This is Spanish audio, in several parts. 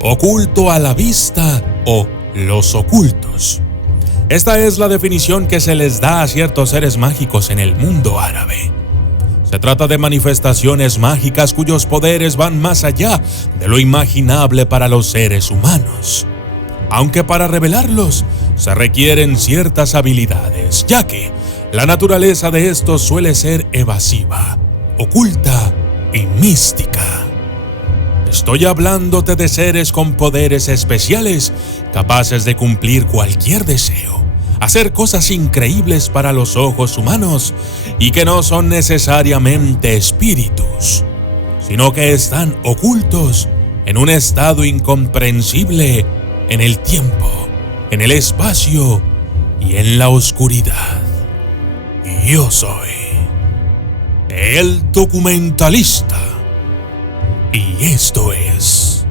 oculto a la vista o los ocultos. Esta es la definición que se les da a ciertos seres mágicos en el mundo árabe. Se trata de manifestaciones mágicas cuyos poderes van más allá de lo imaginable para los seres humanos. Aunque para revelarlos se requieren ciertas habilidades, ya que la naturaleza de estos suele ser evasiva, oculta y mística. Estoy hablándote de seres con poderes especiales, capaces de cumplir cualquier deseo, hacer cosas increíbles para los ojos humanos y que no son necesariamente espíritus, sino que están ocultos en un estado incomprensible en el tiempo, en el espacio y en la oscuridad. Y yo soy el documentalista. Y esto es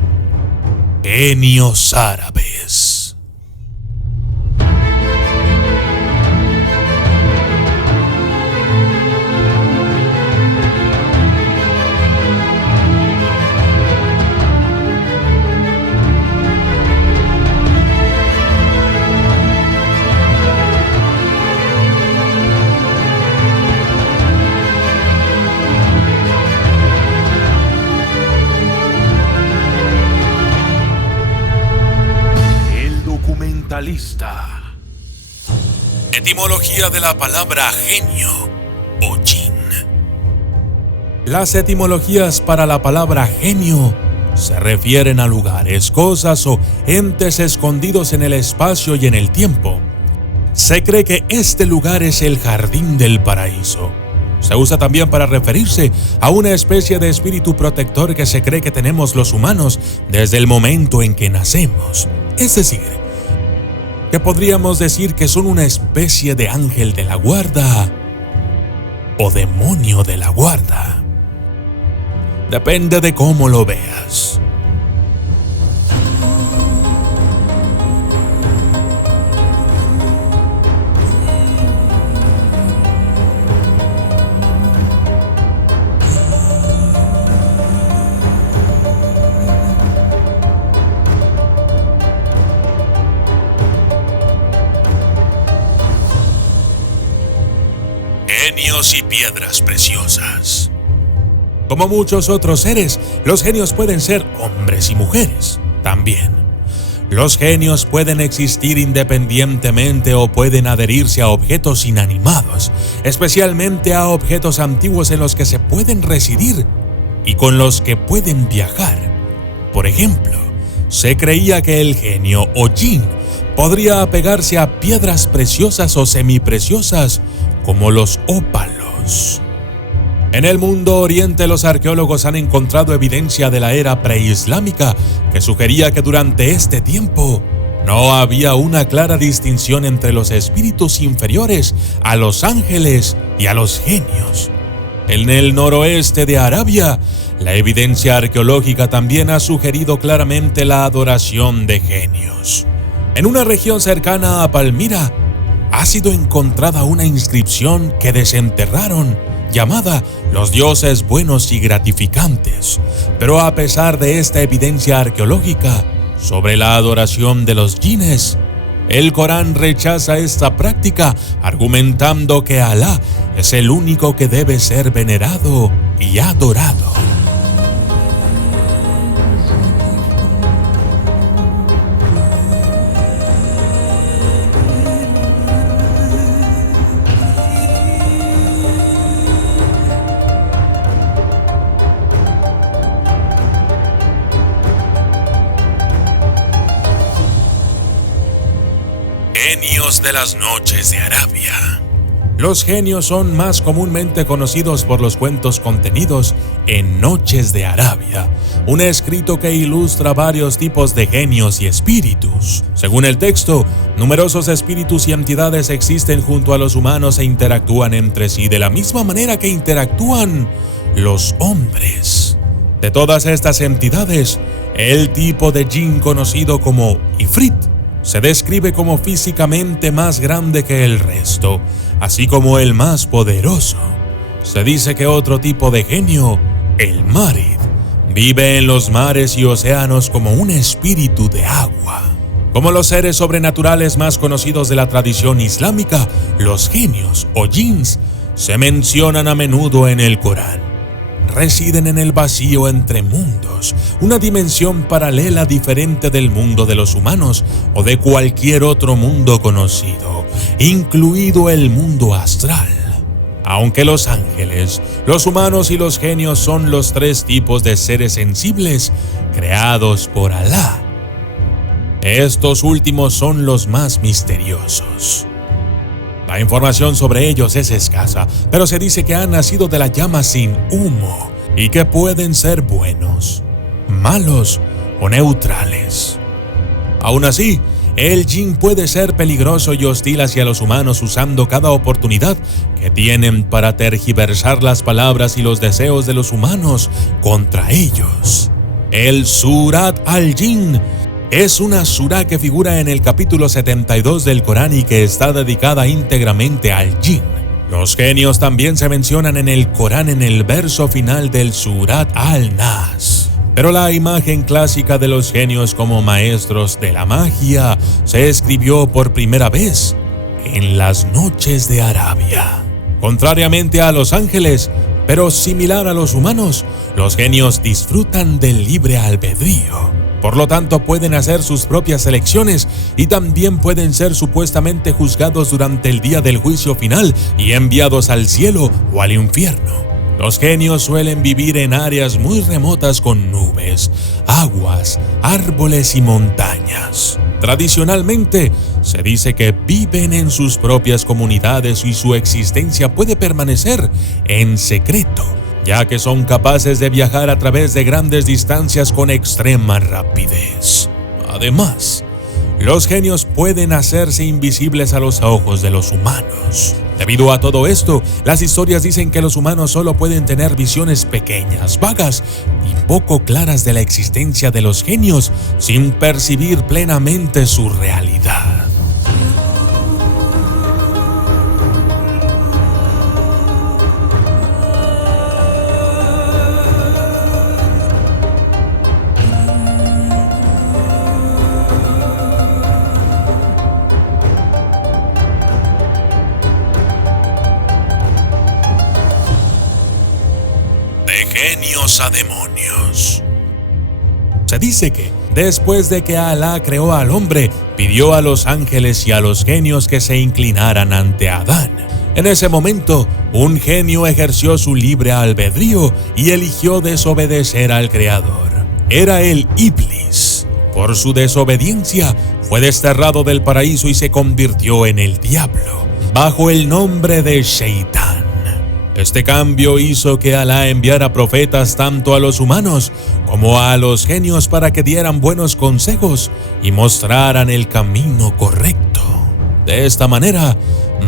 Genios Árabes. Etimología de la palabra genio o jin. Las etimologías para la palabra genio se refieren a lugares, cosas o entes escondidos en el espacio y en el tiempo. Se cree que este lugar es el jardín del paraíso. Se usa también para referirse a una especie de espíritu protector que se cree que tenemos los humanos desde el momento en que nacemos. Es decir, que podríamos decir que son una especie de ángel de la guarda o demonio de la guarda. Depende de cómo lo veas. Genios y piedras preciosas. Como muchos otros seres, los genios pueden ser hombres y mujeres también. Los genios pueden existir independientemente o pueden adherirse a objetos inanimados, especialmente a objetos antiguos en los que se pueden residir y con los que pueden viajar. Por ejemplo, se creía que el genio o jin podría apegarse a piedras preciosas o semipreciosas como los ópalos. En el mundo oriente, los arqueólogos han encontrado evidencia de la era preislámica que sugería que durante este tiempo no había una clara distinción entre los espíritus inferiores, a los ángeles y a los genios. En el noroeste de Arabia, la evidencia arqueológica también ha sugerido claramente la adoración de genios. En una región cercana a Palmira, ha sido encontrada una inscripción que desenterraron llamada Los dioses buenos y gratificantes. Pero a pesar de esta evidencia arqueológica sobre la adoración de los jines, el Corán rechaza esta práctica argumentando que Alá es el único que debe ser venerado y adorado. Genios de las noches de Arabia. Los genios son más comúnmente conocidos por los cuentos contenidos en Noches de Arabia, un escrito que ilustra varios tipos de genios y espíritus. Según el texto, numerosos espíritus y entidades existen junto a los humanos e interactúan entre sí de la misma manera que interactúan los hombres. De todas estas entidades, el tipo de jin conocido como ifrit se describe como físicamente más grande que el resto, así como el más poderoso. Se dice que otro tipo de genio, el marid, Vive en los mares y océanos como un espíritu de agua. Como los seres sobrenaturales más conocidos de la tradición islámica, los genios o jinns se mencionan a menudo en el Corán. Residen en el vacío entre mundos, una dimensión paralela diferente del mundo de los humanos o de cualquier otro mundo conocido, incluido el mundo astral. Aunque los ángeles, los humanos y los genios son los tres tipos de seres sensibles creados por Alá, estos últimos son los más misteriosos. La información sobre ellos es escasa, pero se dice que han nacido de la llama sin humo y que pueden ser buenos, malos o neutrales. Aún así, el jinn puede ser peligroso y hostil hacia los humanos usando cada oportunidad que tienen para tergiversar las palabras y los deseos de los humanos contra ellos. El Surat al-Jinn es una surá que figura en el capítulo 72 del Corán y que está dedicada íntegramente al jinn. Los genios también se mencionan en el Corán en el verso final del Surat al-Nas. Pero la imagen clásica de los genios como maestros de la magia se escribió por primera vez en las noches de Arabia. Contrariamente a los ángeles, pero similar a los humanos, los genios disfrutan del libre albedrío. Por lo tanto, pueden hacer sus propias elecciones y también pueden ser supuestamente juzgados durante el día del juicio final y enviados al cielo o al infierno. Los genios suelen vivir en áreas muy remotas con nubes, aguas, árboles y montañas. Tradicionalmente, se dice que viven en sus propias comunidades y su existencia puede permanecer en secreto, ya que son capaces de viajar a través de grandes distancias con extrema rapidez. Además, los genios pueden hacerse invisibles a los ojos de los humanos. Debido a todo esto, las historias dicen que los humanos solo pueden tener visiones pequeñas, vagas y poco claras de la existencia de los genios sin percibir plenamente su realidad. Genios a demonios. Se dice que, después de que Alá creó al hombre, pidió a los ángeles y a los genios que se inclinaran ante Adán. En ese momento, un genio ejerció su libre albedrío y eligió desobedecer al Creador. Era el Iblis. Por su desobediencia, fue desterrado del paraíso y se convirtió en el diablo, bajo el nombre de Shaitán. Este cambio hizo que Alá enviara profetas tanto a los humanos como a los genios para que dieran buenos consejos y mostraran el camino correcto. De esta manera,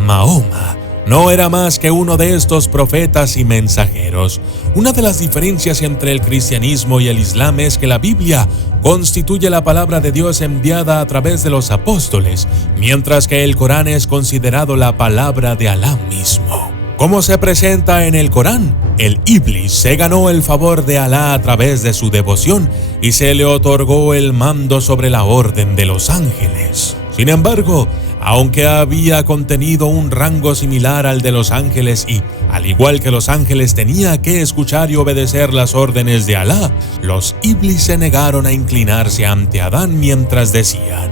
Mahoma no era más que uno de estos profetas y mensajeros. Una de las diferencias entre el cristianismo y el islam es que la Biblia constituye la palabra de Dios enviada a través de los apóstoles, mientras que el Corán es considerado la palabra de Alá mismo. Como se presenta en el Corán, el Iblis se ganó el favor de Alá a través de su devoción y se le otorgó el mando sobre la orden de los ángeles. Sin embargo, aunque había contenido un rango similar al de los ángeles y, al igual que los ángeles, tenía que escuchar y obedecer las órdenes de Alá, los Iblis se negaron a inclinarse ante Adán mientras decían: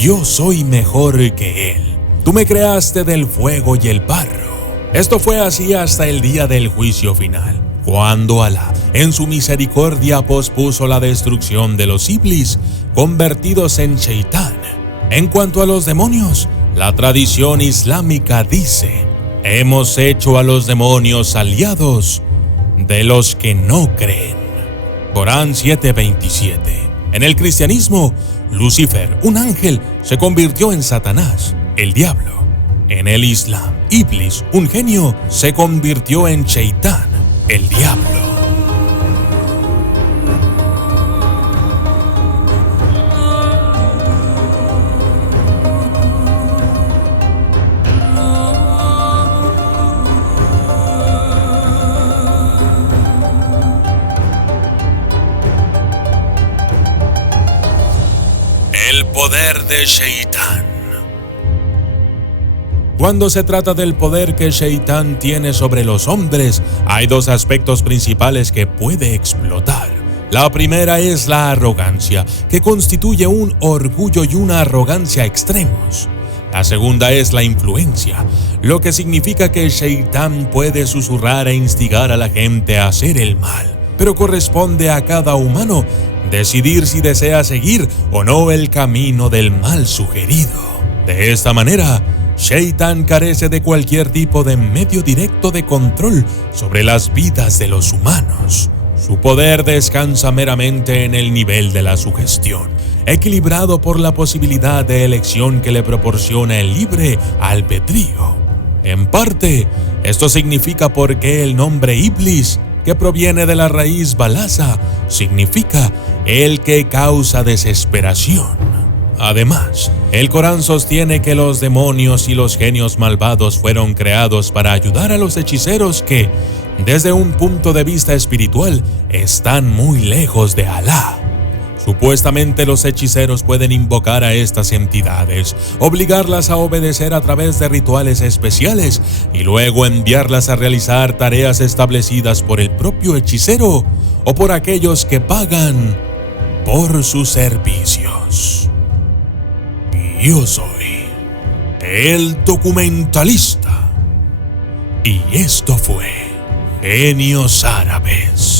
«Yo soy mejor que él. Tú me creaste del fuego y el barro». Esto fue así hasta el día del juicio final, cuando Alá, en su misericordia, pospuso la destrucción de los Iblis, convertidos en Shaitán. En cuanto a los demonios, la tradición islámica dice: «Hemos hecho a los demonios aliados de los que no creen». Corán 7:27. En el cristianismo, Lucifer, un ángel, se convirtió en Satanás, el diablo. En el Islam, Iblis, un genio, se convirtió en Shaitán, el diablo. El poder de Shaitán. Cuando se trata del poder que Shaitán tiene sobre los hombres, hay dos aspectos principales que puede explotar. La primera es la arrogancia, que constituye un orgullo y una arrogancia extremos. La segunda es la influencia, lo que significa que Shaitán puede susurrar e instigar a la gente a hacer el mal, pero corresponde a cada humano decidir si desea seguir o no el camino del mal sugerido. De esta manera, Shaitán carece de cualquier tipo de medio directo de control sobre las vidas de los humanos. Su poder descansa meramente en el nivel de la sugestión, equilibrado por la posibilidad de elección que le proporciona el libre albedrío. En parte, esto significa por qué el nombre Iblis, que proviene de la raíz balasa, significa el que causa desesperación. Además, el Corán sostiene que los demonios y los genios malvados fueron creados para ayudar a los hechiceros que, desde un punto de vista espiritual, están muy lejos de Alá. Supuestamente los hechiceros pueden invocar a estas entidades, obligarlas a obedecer a través de rituales especiales y luego enviarlas a realizar tareas establecidas por el propio hechicero o por aquellos que pagan por sus servicios. Yo soy el documentalista y esto fue Genios Árabes.